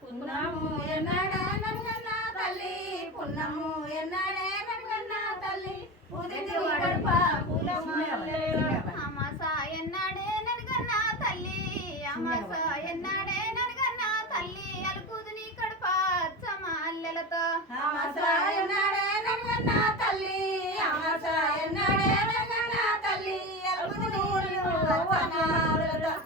పున్నము ఎన్నడే నన్గన్న తల్లి పున్నము ఎన్నడే నన్గన్న తల్లి ఉదితి గడప అమాస ఎన్నడే నన్గన్న తల్లి అమాస ఎన్నడే నన్గన్న తల్లి అలుకుదుని కడప చమల్లెలతో అమాస ఎన్నడే నన్గన్న తల్లి అమాస ఎన్నడే నన్గన్న తల్లి అలుకుదుని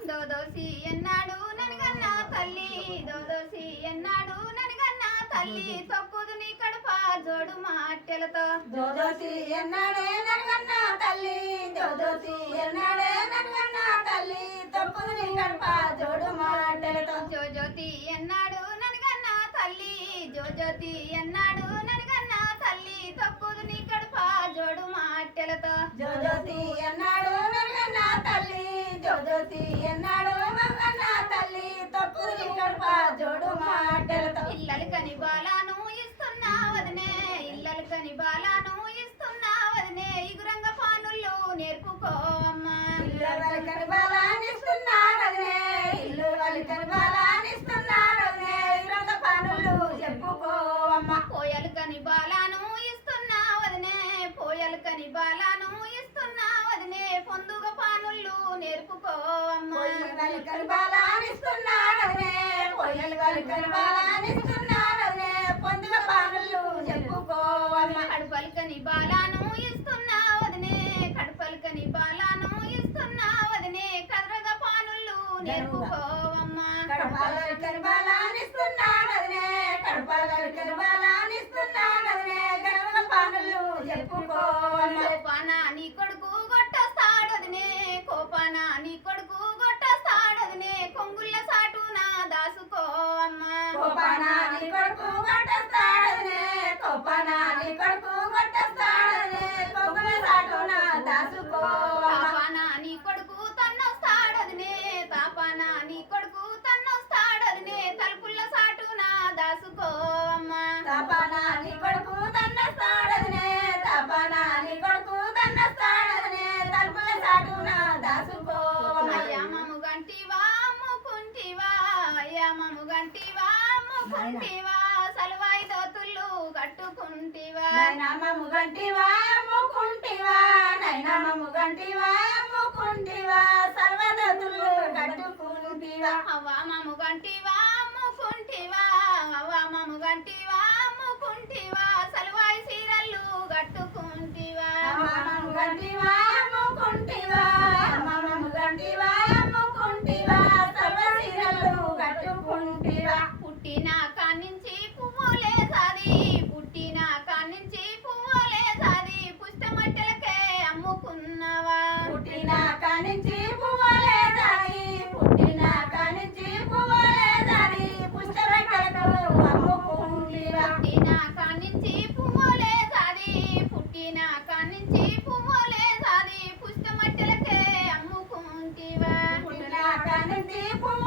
దోదోసి ఎన్నాడు నన్గన్న తల్లి దోదోసి ఎన్నాడు నన్గన్న తల్లి తొక్కుదుని కడప జోడు మాటెలతో దోదోసి ఎన్నడే నన్గన్న తల్లి దోదోసి ఎన్నడే నన్గన్న తల్లి తొక్కుదుని కడప జోడు మాటెలతో జోజోతి ఎన్నాడు నన్గన్న తల్లి జోజోతి ఎన్నాడు నన్గన్న తల్లి తొక్కుదుని కడప జోడు మాటెలతో జోజోతి ఎన్నాడు నన్గన్న తల్లి జోజోతి ఎన్నాడు నన్గన్న తల్లి తొక్కుదుని కడప జోడు మాటెలతో ఇల్లలు కని బాలాను ఇస్తున్నా వదనే ఇల్లలు కని బాలాను ఇస్తున్నా వదనే ఇగురంగ పానులు నేర్పుకోవమ్మా ఇల్లు వలికని బాలానిస్తున్నారనే ఇల్లు వలికని బాలానిస్తున్నారనే ఇరొక పనులు చెప్పుకోవమ్మ పోయలు కని బాలాను ఇస్తున్నా వదనే పోయలు కని బాలాను ఇస్తున్నా వదనే పొందుగ పానులు నేర్పుకోవమ్మా పొయ్యి వలికని బాలానిస్తున్నారనే పొయ్యలు వలికని బాలానిస్తున్నారనే పొందుగ పనులు చెప్పుకోవమ్మ కడుపలు కని బాలాను ఇస్తున్నా వదనే కడుపలు కని బాలాను ఇస్తున్నా వదనే కదరగ పానులు నేర్పుకోవమ్మా కడపాలకని బాలానిస్తున్నారనే కడపాలకని బాలానిస్తున్నారనే గణన పనులు చెప్పుకోవమ్మ కోపాన నీ కొడుకు గొట్టస్తాడొదినే కోపాన నీ కొడుకు గొట్టస్తాడొదినే కొంగుళ్ళ సాటున దాసుకోవమ్మా కోపానాని కొడుకు కొట్టస్తాడనే కోపానాని కొడుకు కొట్టస్తాడనే కొగుల సాటున దాసుకోవమ్మ తాపాన నీ కొడుకు తన్నొస్తాడొదినే తాపాన నీ కొడుకు తన్నొస్తాడొదినే తలుపుల్ల సాటున దాసుకోవమ్మా తపనాని కొడుకు తన్నస్తాడనే తపనాని కొడుకు తన్నస్తాడనే తలుపుల సాటున దాసుకోవమ్మ అయ్యా మమ్ము గంటివా అమ్ముకుంటివా అయ్యా మమ్ము గంటివా అమ్ముకుంటివా సలువాయి దోతులు కట్టుకుంటివా నైనమ్మ గంటివా అమ్ముకుంటివా నైనమ్మ గంటివా అమ్ముకుంటివా సర్వదతులు కట్టుకుంటివా అవ్వా మమ్ము గంటివా అమ్ముకుంటివా అవ్వా మమ్ము గంటివా అమ్ముకుంటివా సలువాయి సీరలు కట్టుకుంటివా అమ్మమ్మ గంటివా అమ్ముకుంటివా అమ్మమ్మ గంటివా అమ్ముకుంటివా సర్వశీలలు కట్టుకుంటివా పుట్టిన కానించి పువ్వులే సాది పుట్టిన కానించి పువ్వులే సాది పుష్టమట్టెలకే అమ్ముకున్నవా పుట్టిన కానించి పువ్వులే దాని పుట్టిన కానించి పువ్వులే దాని పుష్పరెక్కలకు అమ్ముకుంటివా పుట్టిన కానించి పువ్వులే సాది పుట్టిన కానించి పువ్వులే సాది పుష్టమట్టెలకే అమ్ముకుంటివా పుట్టిన కానించి పువ్వులే